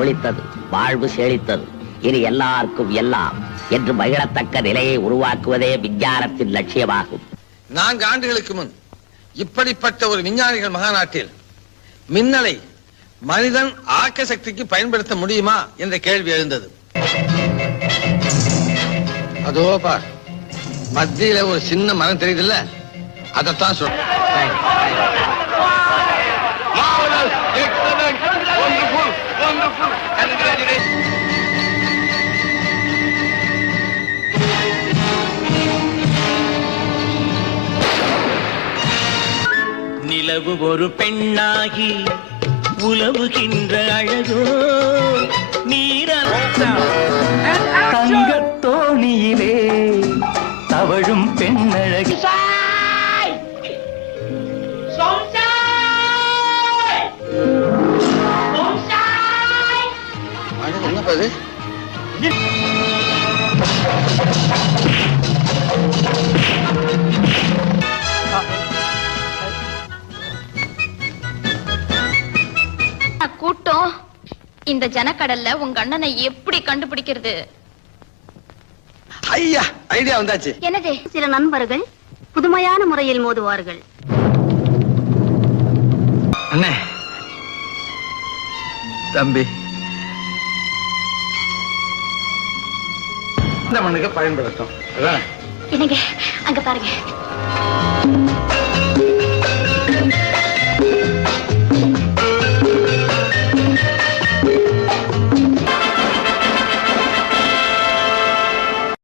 ஒளித்தது, வாழ்வு செழித்தது. இனி எல்லாருக்கும் எல்லாம் என்று மகிழத்தக்க நிலையை உருவாக்குவதே விஞ்ஞானத்தின் லட்சியமாகும். 4 ஆண்டுகளுக்கு முன் இப்படிப்பட்ட ஒரு விஞ்ஞானிகள் மகாநாட்டில் மின்னலை மனிதன் ஆக்க சக்திக்கு பயன்படுத்த முடியுமா என்ற கேள்வி எழுந்தது. அதோ பார், மத்தியில ஒரு சின்ன மரம் தெரியுதுல்ல, அதைத்தான் சொல்றேன். நிலவு ஒரு பெண்ணாகி உலவுகின்ற அழகோ நீரத்தோணியிலே தவழும் பெண்ணழகு. என்னது கூட்டம்? இந்த ஜனக்கடல்ல உங்க அண்ணனை எப்படி கண்டுபிடிக்கிறது? ஐயா, ஐடியா வந்தாச்சு. என்னது? சில நண்பர்கள் புதுமையான முறையில் மோதுவார்கள். அண்ணே, தம்பி, இந்த மண்ணுக்கு பயன்படுத்தும். என்னங்க அங்க பாருங்க.